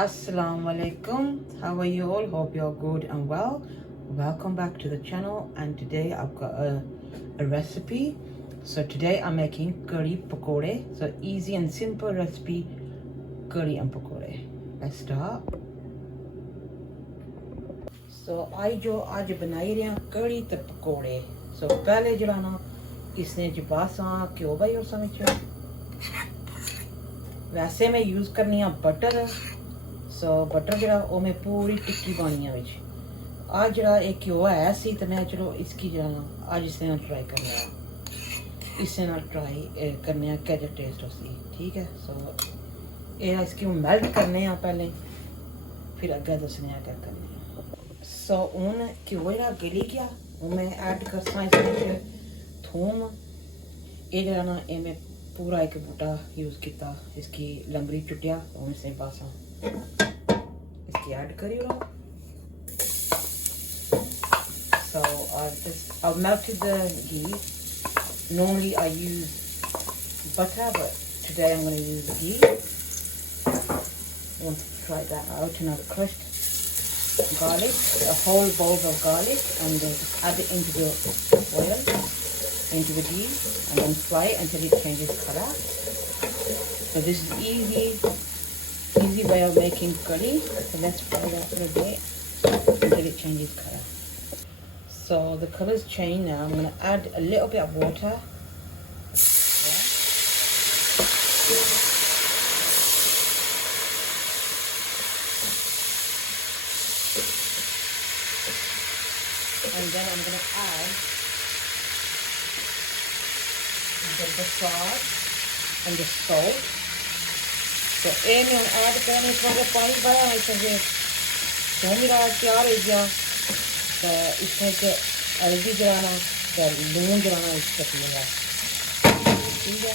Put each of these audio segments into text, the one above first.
Assalamu alaikum. How are you all? Hope you're good and well. Welcome back to the channel, and today I've got a recipe. So today I'm making curry pakore. So easy and simple recipe, curry and pakore. Let's start. So आज बनाई रहे हैं कड़ी ते पकोड़े. So पहले जरा ना इसने जबासा घ्यो भाई और समझो. वैसे मैं यूज़ करनी है बटर. सो बटर जरा वो मैं पूरी टिक्की पानी है विच. आज जरा एक घ्यो है सी तो मैं चलो इसकी जरा ना आज इसने ना ट्राई करना है. इससे ना ट्राई करने हैं क्या टेस्ट होती. ठीक है. सो ये इसकी मेल्ट करने हैं पहले, फिर अगर दसने हैं क्या करने हैं. सो हूँ घ्यो जरा गिली गया वो मैं ऐड करसा इसमें थूम. ये जरा ना ये मैं पूरा एक बूटा यूज़ किया. इसकी लंबरी चुटिया वो से पासा इसकी ऐड करी लो. So I've melted the ghee. Normally I use butter, but today I'm going to use ghee. I want to try that out. And I've crushed garlic, a whole bowl of garlic, and just add it into the oil, into the ghee, and then fry it until it changes color. So this is easy way of making curry. So let's fry that for a bit until it changes color. So the colors change now. I'm going to add a little bit of water. Yeah. And then I'm going to add the basal and the salt. तो ये मैं ऐड करने थोड़ा पानी पाया है इसमें तो मेरा तैयार हो गया. तो इसमें के हल्दी जलाना तो लून जलाना इस चटनी का. ठीक है.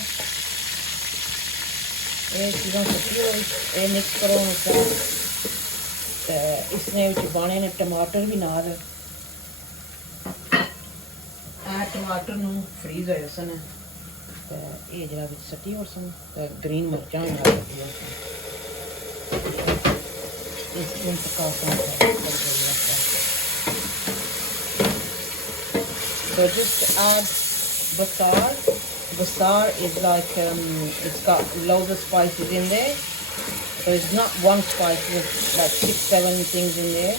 ये चीज़ें सब्जी ये मिक्स करो तो इसमें बाने ने टमाटर भी नाल टमाटर नू फ्रीज होए सन. ये जरा विच सटी और सन ग्रीन मिर्चा So just add basal. Basal is like it's got loads of spices in there. So it's not one spice, it's like 6-7 things in there,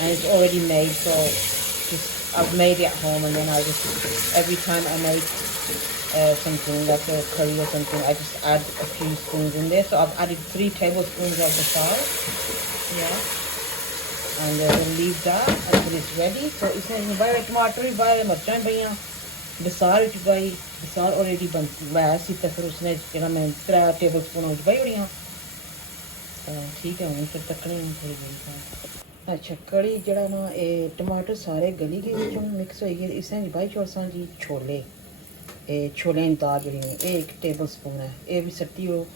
and it's already made. So just I've made it at home, and then I just every time I make something like a curry or something, I just add a few spoons in there. So I've added 3 tablespoons of basal. Yeah. And then leave that until it's ready. So इसमें बाय टमाटर भी बाय मिर्चां पाइयां basal च पाई. basal already बन वैसे सी तो फिर उसने जरा मैं 3 टेबलस्पून उस पाई होनी. ठीक है. हूँ फिर तकने थोड़ी गई. अच्छा कड़ी जरा ना ये टमाटर सारे गली के विचों मिक्स हो गए. इसने बाई चौरसा जी छोले छोले की दाल जी 1 टेबलस्पून है. ये भी सट्टी हो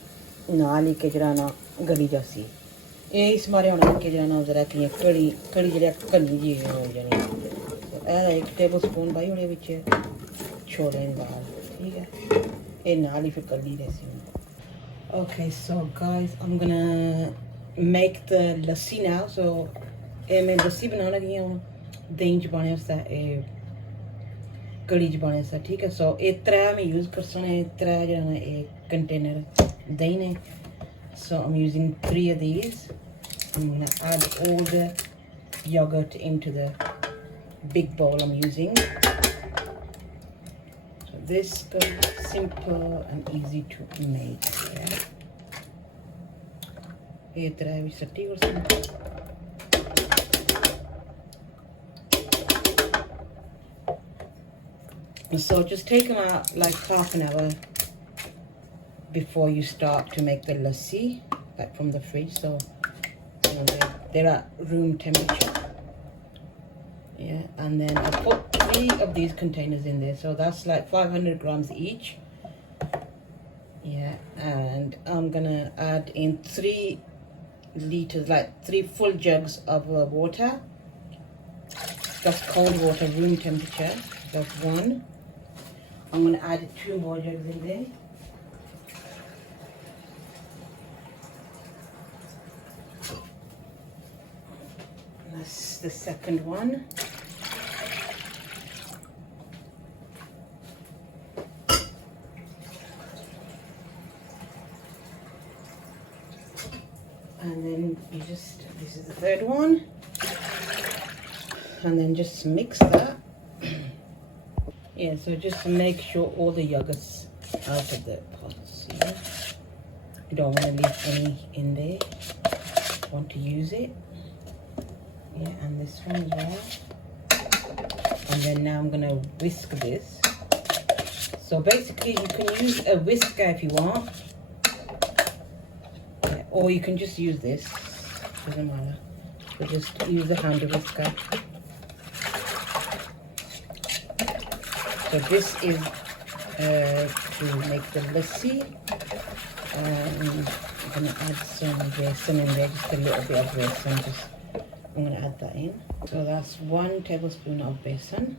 नाल ही के जरा ना गली जासी. ये इस मारे होने के जरा ना जरा कि कड़ी जरा घनी जी हो जानी. तो 1 टेबलस्पून भाई होने विच छोले की दाल. ठीक है. ये नाल ही फिर कड़ी देसी. Okay, so guys, I'm gonna make the lassi now. So ये मैं लस्सी बनाने लगी हूँ दही च पाने वास्ते कड़ी च पाने वास्ते. ठीक है. सो ये 3 मैं यूज़ कर सकने 3 जो है एक कंटेनर दही ने. So I'm using 3 of these. I'm going to add all the yogurt into the big bowl I'm using. So this is simple and easy to make. Yeah. ये तरह भी सट्टी कर सकते. So just take them out like half an hour before you start to make the lassi, like from the fridge. So you know, they're at room temperature. Yeah, and then I put 3 of these containers in there, so that's like 500 grams each. Yeah, and I'm gonna add in 3 liters, like 3 full jugs of water. Just cold water, room temperature. That's 1. I'm gonna add 2 more jugs in there. the second one. And then you just, this is the third one. And then just mix that. Yeah, so just make sure all the yogurt's out of the pot. See? You don't want to leave any in there. Want to use it. Yeah, and this one as well. And then now I'm gonna whisk this. So basically you can use a whisker if you want. Yeah, or you can just use this. Doesn't matter. So just use the hand whisker. So this is to make the lassi. I'm gonna add some besan in there, just a little bit of besan. I'm gonna add that in. So that's 1 tablespoon of besan.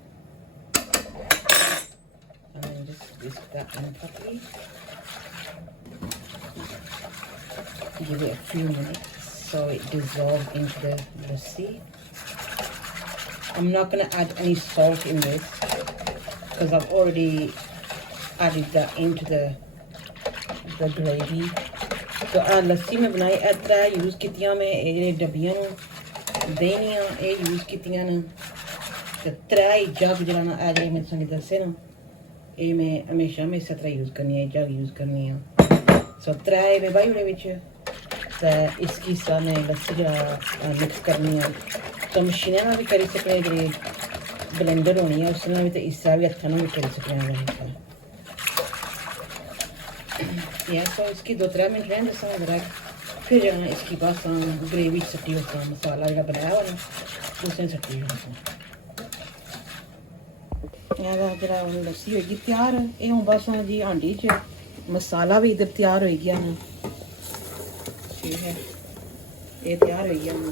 And then just whisk that in properly. Give it a few minutes so it dissolves into the lassi. I'm not gonna add any salt in this because I've already added that into the gravy. So लस्सी में बनाई ऐतरा यूज़ कितियां मैं ये डब्बियां देनियां ये यूज़ कितियां न तो त्रै जग जलाना आ गए मैं संग दसे ना ये मैं हमेशा में इस तरह यूज़ करनी है जग यूज़ करनी है सो त्रै में भाई उड़े विच तो इसकी सामने लस्सी जला मिक्स करनी है तो मशीन में भी करी सकते हैं ब्लेंडर होनी है उसमें भी तो इस तरह भी हत्थों में भी करी सकते हैं या तो इसकी 2-3 मिनट रहने दसा जरा फिर जाना इसकी बस ग्रेवी सट्टी होता मसाला जो बनाया हुआ ना उसने सट्टी होता या जरा लस्सी होगी तैयार ये हूँ बस जी हांडी च मसाला भी इधर तैयार हो गया ना ठीक है ये तैयार हो गया ना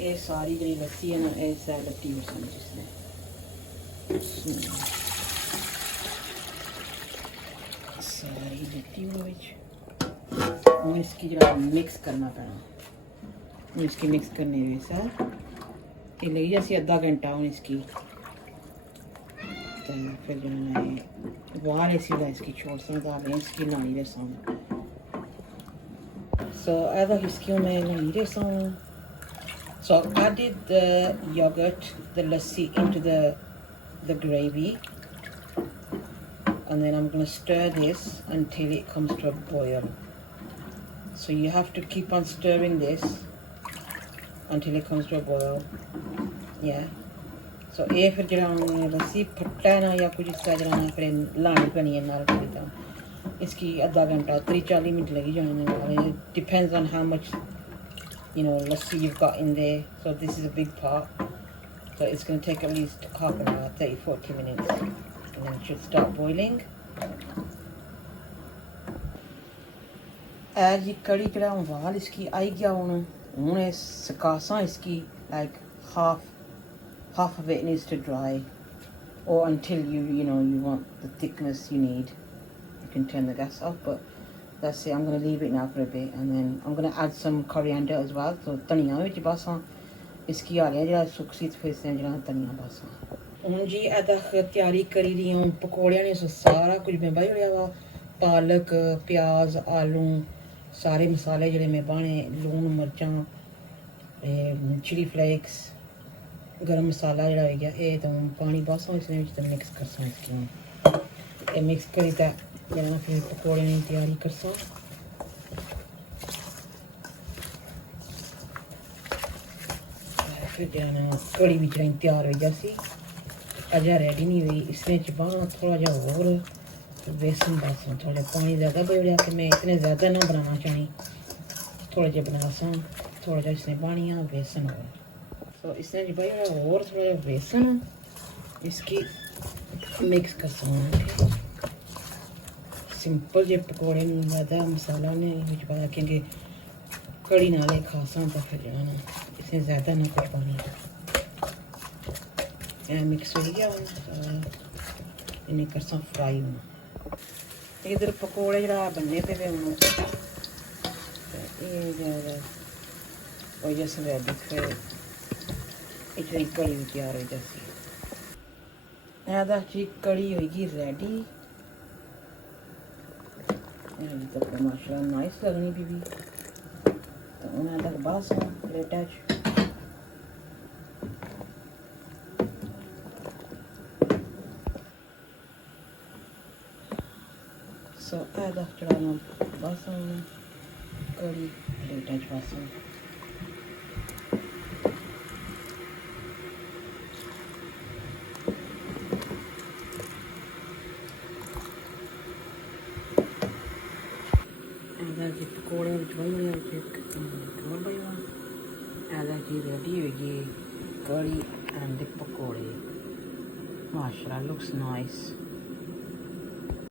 ये सारी जी लस्सी है ना ये लट्टी बरसानी जिसने सारी लट्टी हूँ इसकी जरा मिक्स करना पैना इसकी मिक्स करने वैसा ये लगी जैसे आधा घंटा हूँ इसकी तो फिर जो है वार ऐसी इसकी छोड़ सकता है इसकी लानी रसा so आधा इसकी मैं लानी रसा हूँ so I added the yogurt, the lassi into the gravy and then I'm going to stir this until it comes to a boil. So you have to keep on stirring this until it comes to a boil. Yeah. So ये फिर जरा lassi फट्टा ना या कुछ इस तरह जरा फिर लानी पनी है नाल करीता इसकी आधा घंटा 30-40 मिनट लगी जाने वाले. It depends on how much lassi you've got in there. So this is a big pot. So it's going to take at least half an hour, 30-40 minutes. And then it should start boiling. As you curry ground wall iski आई गया उन्हें सकासा इसकी like half of it needs to dry or until you want the thickness you need. You can turn the gas off, but that's it. I'm going to leave it now for a bit and then I'm going to add some coriander as well. So धनिया विच बासा इसकी आ रहा जरा सुखसी फिर से जरा धनिया बासा हूँ जी अदा तैयारी करी दी हूँ पकौड़ियाँ ने सारा कुछ मैं बाई लिया वा पालक प्याज आलू सारे मसाले जड़े मैं बाने लून मिर्चां चिली फ्लेक्स गरम मसाला जड़ा हो गया ये तो पानी बासा इसने तो मिक्स कर सा इसकी ये मिक्स करी ता जरा फिर पकौड़े की तैयारी कर सा फिर जरा कड़ी भी जरा तैयार हो गया सी अजा रेडी नहीं हुई इसने चबाना थोड़ा जा और बेसन बस थोड़ा पानी ज़्यादा बढ़िया कि मैं इतने ज़्यादा ना बनाना चाहनी थोड़ा जा बना सा थोड़ा जा इसने पानी है बेसन और तो इसने जी भाई और थोड़ा जा बेसन इसकी मिक्स कर सकते सिंपल जे पकौड़े ज़्यादा मसाला ने पाया क्योंकि कड़ी नाले खासा तो फिर जाना इसने ज़्यादा ना कुछ पानी मिक्स हो गया इन्हें कर सा फ्राई हूँ इधर पकौड़े जरा बनने पे हूँ ये जैसे रेडी फिर इतनी कड़ी भी तैयार हो जाती ऐदा जी कड़ी होगी रेडी अभी तक माशाल्लाह नाइस लगनी भी तो उन्हें तक बस प्लेटा सो ऐदा चढ़ाना बस कड़ी प्लेटा बस जी पकौड़े ऐदा जी रेडी होगी कड़ी एंड द पकौड़े माशाल्लाह लुक्स नाइस